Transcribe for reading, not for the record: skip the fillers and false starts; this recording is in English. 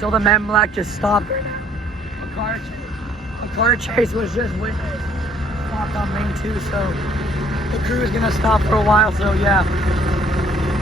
So the Men Black just stopped right now. A car chase was just witnessed. Stopped on Main 2, so the crew is gonna stop for a while. So yeah,